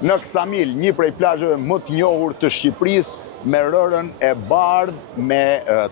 në Ksamil, një prej plazheve më të njohur të Shqipërisë, me rërën e bardhë, me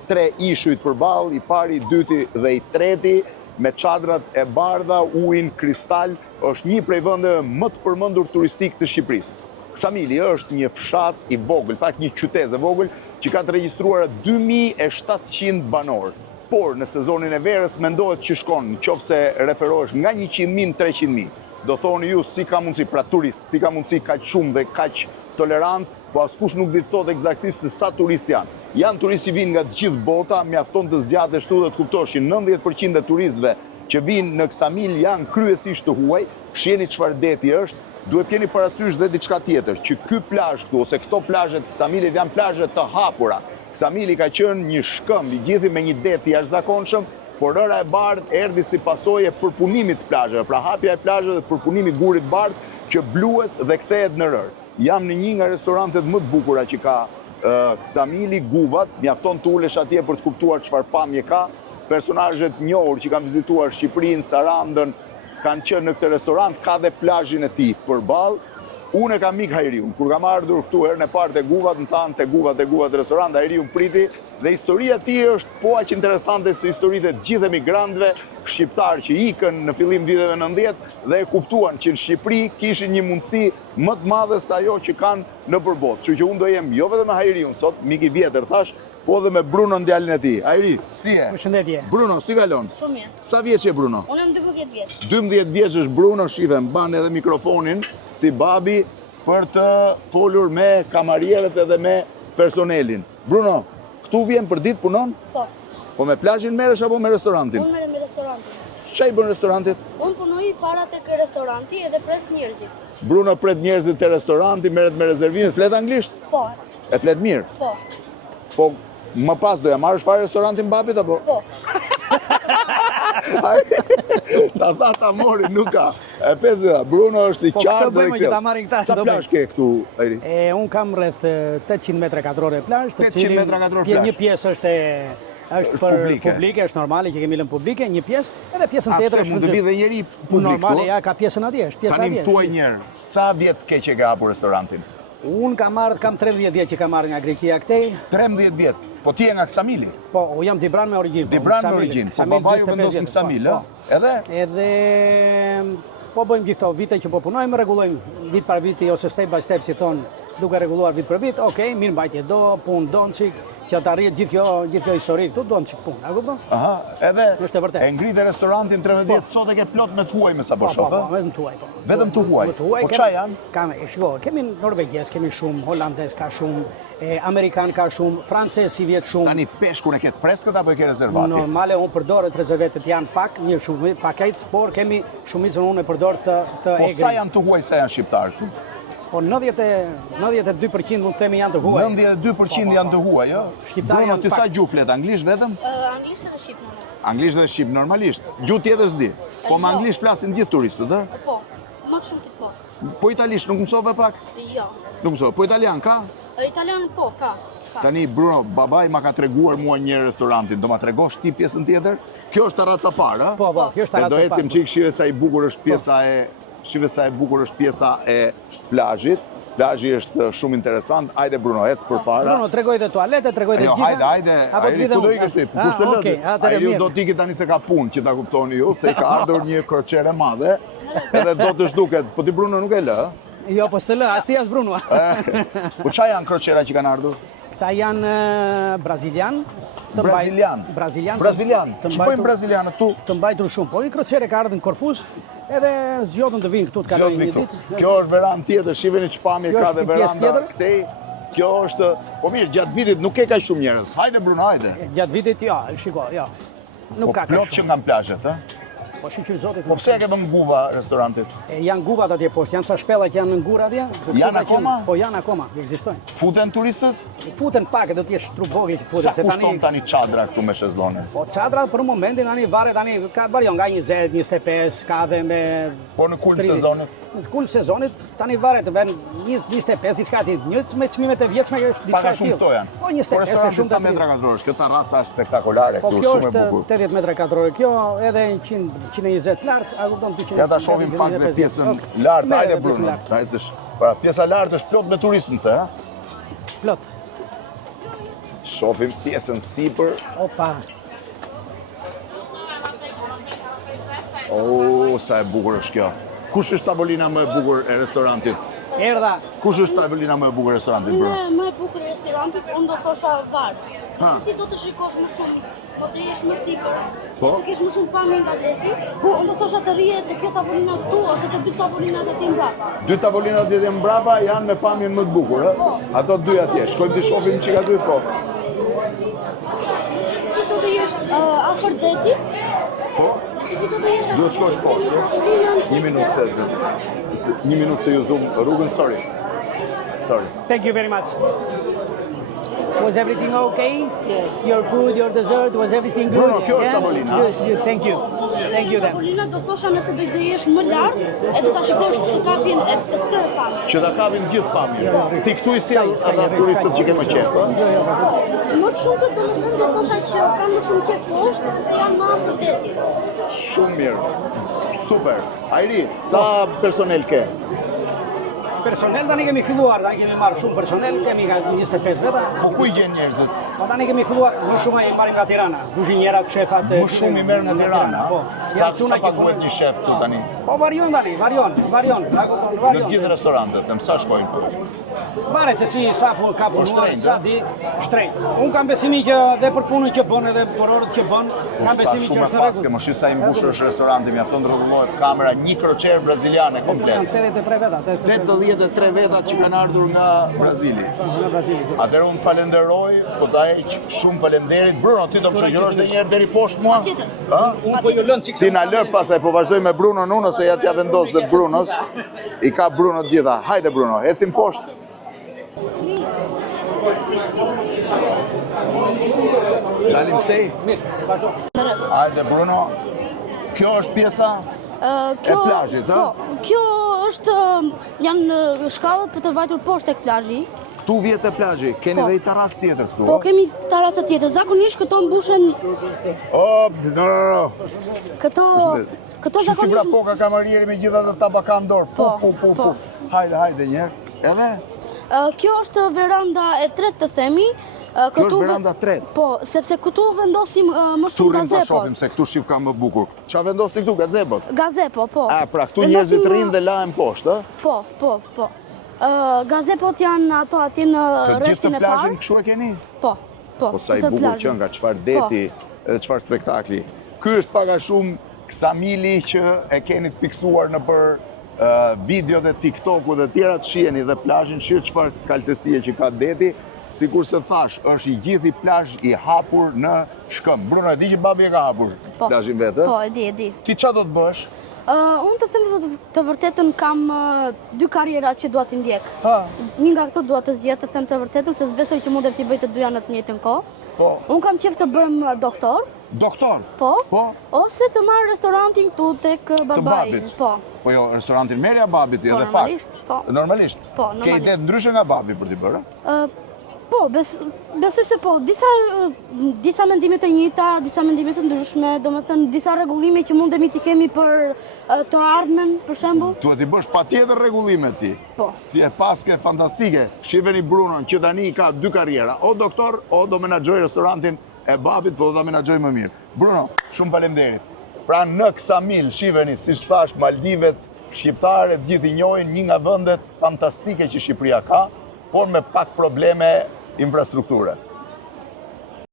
3 ishujt përballë, i pari, i dyti dhe i treti, me çadrat e bardha, ujin kristal, është një prej vendeve më të përmendur turistik të Shqipërisë. Ksamili është një fshat i vogël, fakt një qytet e vogël që ka të regjistruar 2700 banor. Por në sezonin e verës mendohet që shkon, nëse referohesh nga 100.000 në 300.000. Do thoni ju si ka mundësi, pra turist, si ka mundësi kaq shumë dhe kaq tolerancë, po askush nuk di të thotë eksaktësisht se sa turist janë. Janë turistë që vinë nga të gjithë bota, mjafton të zgjatet ashtu dhe të kuptosh që 90% e turistëve që vinë në Ksamil janë kryesisht të huaj. Shihni çfarë deti është, duhet keni parasysh dhe diçka tjetër, që ky plazh këtu ose këto plazhe të Ksamilit janë plazhe të hapura. Ksamili ka qenë një shkëmb i gjithë me një det i jashtëzakonshëm, por rëra e bardhë erdhi si pasojë e përpunimit të plazheve, pra hapja e plazheve dhe përpunimi i gurit bardhë që bluhet dhe kthehet në rër. Jam në një nga restorantet më të bukura që ka Ksamili, Guvat, mjafton të ulesh atje për të kuptuar çfarë pamje ka. Personazhet njohur që kanë vizituar Shqipërinë, Sarandën, kanë qenë në këtë restorant, ka dhe plazhin e tij përballë. Unë e kam mik Hajriun, kur kam ardhur këtu herën e parë te Guvat, më thanë te Guvat restorant, Hajriun priti, dhe historia e tij është po aq interesante se historitë e gjithë emigrantëve shqiptar që ikën në fillim viteve 90 dhe e kuptuan që në Shqipëri kishin një mundësi më të madhe se ajo që kanë në përbot. Kështu që unë do jem jo vetëm me Hajriun sot, mik i vjetër thash, po dhe me Bruno djalin e tij. Hajri, si je? Përshëndetje. Bruno, si kalon? Shumë mirë. Sa vjeç je Bruno? Unë jam 12 vjeç. 12 vjeç është Bruno, shive, mban edhe mikrofonin si babi për të folur me kamarierët edhe me personelin. Bruno, këtu vjen për ditë punon? Po. Po me plazhin merresh apo me restorantin? Unë merrem me restorantin. Ç'ai bën restorantit? Unë punoj para tek restoranti edhe pres njerëzit. Bruno pret njerëzit te restoranti, merret me rezervime, flet anglisht? Po. E flet mirë? Po. Po më pas do ja marrësh fare restorantin babit apo? Po. Ta tha ta mori, nuk ka. E pezë, Bruno është i Po, qartë këtë bëjmë që ta marrin këta. Sa plazh ke këtu, Ajri? Unë kam rreth 800 metra katrore plazh, 800 metra katror plazh. Një pjesë është për publike, është normale që kemi lënë publike, një pjesë, edhe pjesën tjetër është mund të vi dhe njëri publik. Normale, ja, ka pjesën atje, është pjesa atje. Tani më thuaj njëherë, sa vjet ke që ke hapur restorantin? Unë kam 13 vjet që kam marrë nga Greqia këtej. 13 vjet. Po ti je nga Ksamili? Po, u jam Dibran me origjinë. Dibran me origjinë. Po babaju vendos në Ksamil, ë? Edhe? Edhe po bëjmë gjithë këto vite që po punojmë, rregullojmë vit par viti ose step by step si thon, duke rregulluar vit për vit. Okej, mirë mbajtje do, punë don çik, që ta arrijë gjithë kjo histori këtu don çik punë. A kupton? Aha, edhe është e vërtetë. E ngritë restorantin 13 vjet, sot e ke plot me të huaj me sapo shoh, ë? Po, vetëm të huaj, po. Vetëm të huaj. Po çfarë janë? Shiko, kemi norvegjes, kemi shumë, holandez ka shumë, amerikan ka shumë, francez si vjet shumë. Tani peshkun e ke të freskët apo e ke rezervati? Normale unë përdor të rezervetet janë pak, një shumë paket, por kemi shumicën unë e përdor të egri. Po sa janë të huaj, sa janë shqiptarë? Po 92% mund të themi janë të huaj. 92% janë të huaj, ë? Bruno, ti sa gjuhë flet? Anglisht vetëm? Anglisht edhe shqip normalisht. Anglisht dhe shqip normalisht. Gjuhë tjetër s'di. Po me anglisht flasin gjithë turistët, ë? Po. Më shumë ti po. Po italisht nuk mësove pak? Jo. Nuk mësove. Po italian ka? Italian po, ka. Tani Bruno, babai ma ka treguar mua një restorantin. Do ma tregosh ti pjesën tjetër? Kjo është terraca parë, ë? Po, kjo është terraca parë. Do ecim çik, shive sa i bukur është pjesa e Shive sa e bukur është pjesa e plazhit. Plazhi është shumë interesant. Hajde Bruno, ec përpara. Bruno, tregoj dhe tualete, tregoj dhe gjitha. Hajde. Ai ku do ikësh ti? Kush të lë? Ai do të ikë tani se ka punë, që ta kuptoni ju, se i ka ardhur një kroçere madhe, edhe do të zhduket. Po ti Bruno nuk e lë? Jo, po s'të lë, as ti as Bruno. Po çfarë janë kroçera që kanë ardhur? Këta janë brazilian. Brazilian. Që bëjmë brazilianët tu? Të mbajtur shumë. Po një kroçere ka ardhur në Korfuz, edhe zgjodën të vinë këtu të kalojnë një ditë. Kjo është verandë tjetër, shiheni çpamje ka dhe veranda këtej. Kjo është, po mirë, gjatë vitit nuk ke kaq shumë njerëz. Hajde Bruno, hajde. Gjatë vitit jo, shiko, jo. Nuk ka kaq shumë. Po plot që nga plazhet, ë? Po shqyr zotit. Po pse e ke vënë Guva restorantit? Janë Guvat atje poshtë, janë sa shpella që janë në ngur atje. Janë akoma? Po janë akoma, ekzistojnë. Futen turistët? Futen pak, do të jesh trup vogël që futen. Sa kushton tani çadra këtu me shezllone? Po çadra për momentin tani varet tani ka varion nga 20, 25, ka dhe me. Po në kulm sezonit? Në kulm sezonit tani varet vën 20, 25 diçka ti. Një me çmimet e vjetshme diçka tillë. Po 25 Po 25 shumë metra katror. Kjo terraca është spektakolare këtu, shumë e bukur. Kjo është 80 metra katror. Kjo edhe 100 120 lart, a kupton 200. Ja ta shohim pak dhe pjesën lartë. Hajde Bruno. Pra pjesa lartë është plot me turistë, the, ha? Plot. Shohim pjesën sipër. Opa. Sa e bukur është kjo. Kush është tavolina më e bukur e restorantit? Erdha. Kush është tavolina më e bukur e restorantit, bro? Më e bukur e restorantit, unë do thosha varë. Ha. Ti do të shikosh më shumë, do të jesh më sipër. Po? Të kesh më shumë pamje nga deti. Unë do thosha të rrihet te kjo tavolina këtu ose të dy tavolinat aty mbrapa. Dy tavolinat e mbrapa janë me pamjen më të bukur, ë? Ato dy atje. Shkojmë të shohim çika dy po. Ti do të jesh afër deti. Po? Duhet shkosh poshtë. 1 minutë se. 1 minutë se ju zoom rrugën, sorry. Thank you very much. Was everything okay? Yes. Your food, your dessert, was everything good? Bruno, kjo është tavolina. Good, thank you. Thank you then. Tavolina do thosha nëse do të jesh më lart, e do ta shikosh të kapjen e të këtë pamje. Që ta kapin gjithë pamjen. Ti këtu i sjell ata turistët që kemë qef, ë? Më të shumë këtë do thosha që kam më shumë qef poshtë, sepse janë më afër detit. Shumë mirë. Super. Ajri, sa personel ke? Personel tani kemi filluar, tani kemi marrë shumë personel, kemi nga 25 veta. Po ku i gjen njerëzit? Po tani kemi filluar, më shumë e marrim nga Tirana, kuzhinjerat, shefat. Më shumë i merr nga Tirana. Po. Sa paguhet një shef këtu tani? Po varion tani, varion. Në gjithë restorantet, në sa shkojnë po? Varet se si sa ka punuar, sa di, shtrejt. Unë kam besimin që dhe për punën që bën edhe për orët që bën, kam besimin që është paske, më shisa i mbushur është restoranti, mjafton të rrotullohet kamera, një kroqer braziliane komplet. 83 veta. 83 veta që kanë ardhur nga Brazili. Nga Brazili. Atëherë unë falenderoj, po ta heq shumë falenderit. Bruno, ti do më shoqërosh edhe një herë deri poshtë mua? Ha? Unë po ju lën çik. Ti na lër pasaj, po vazhdoj me Brunon unë ose ja t'ja vendos dhe Brunos. I ka Bruno të gjitha. Hajde Bruno, ecim poshtë. Dalim këtej? Hajde Bruno. Kjo është pjesa e plazhit, ha? Po, kjo është janë shkallët për të vajtur poshtë tek plazhi. Këtu vjet e plazhi. Keni edhe i terras tjetër këtu. Po, kemi terraca tjetër. Zakonisht këto mbushen No. këto Si pra zakonisht. poka kamarieri me gjitha të tabaka në dorë. Po. Hajde njerë. Edhe? Kjo është veranda e tretë të themi. Kjo është veranda tretë? Po, sepse këtu vendosim më shumë Turin ta gazepot. shohim se këtu shif ka më bukur. Qa vendosi këtu, gazepot? Gazepo, po. Pra këtu njerëzit rrinë dhe lahen poshtë, ë? Po. Gazepot janë ato atje në Të gjithë rrethtin të e plazhin parë. kështu e keni? Po. Po sa i të bukur plazhin. që nga çfarë deti edhe çfarë spektakli. Ky është pak a shumë ksamili që e keni të fiksuar në për videot e TikTok-u dhe tjera të shiheni dhe plazhin, shih çfarë kaltësie që ka deti. Sikur se thash, është i gjithi plazh i hapur në Shkëm. Bruno, e di që babi e ka hapur plazhin vetë? Po, e di. Ti qa do të bësh? Unë të them të vërtetën kam 2 karriera që dua t'i ndjek. Ha. Një nga këto dua të zgjedh, të them të vërtetën, se s'besoj që mundem t'i bëj të dyja në të njëjtën kohë. Po. Unë kam qef të bëm doktor. Doktor? Po. Po? Ose të marr restorantin këtu tek Të babai. babit? Po. Po jo, restorantin merja babit edhe pak? normalisht, po. Normalisht? Po, Ke normalisht. ide ndryshe nga babi për t'i bërë? Po, besoj se po. Disa mendime të njëjta, disa mendime të ndryshme, domethënë disa rregullime që mundemi t'i kemi për të ardhmen, për shembull. Duhet t'i bësh patjetër rregullimet ti. Po. Ti e paske fantastike. Shifeni Brunon që tani ka 2 karriera, o doktor, o do menaxhoj restorantin e babit, po do ta menaxhoj më mirë. Bruno, shumë faleminderit. Pra në Ksamil, shifeni, siç thash, Maldivet shqiptare gjithë i njohin, një nga vendet fantastike që Shqipëria ka, por me pak probleme infrastrukture.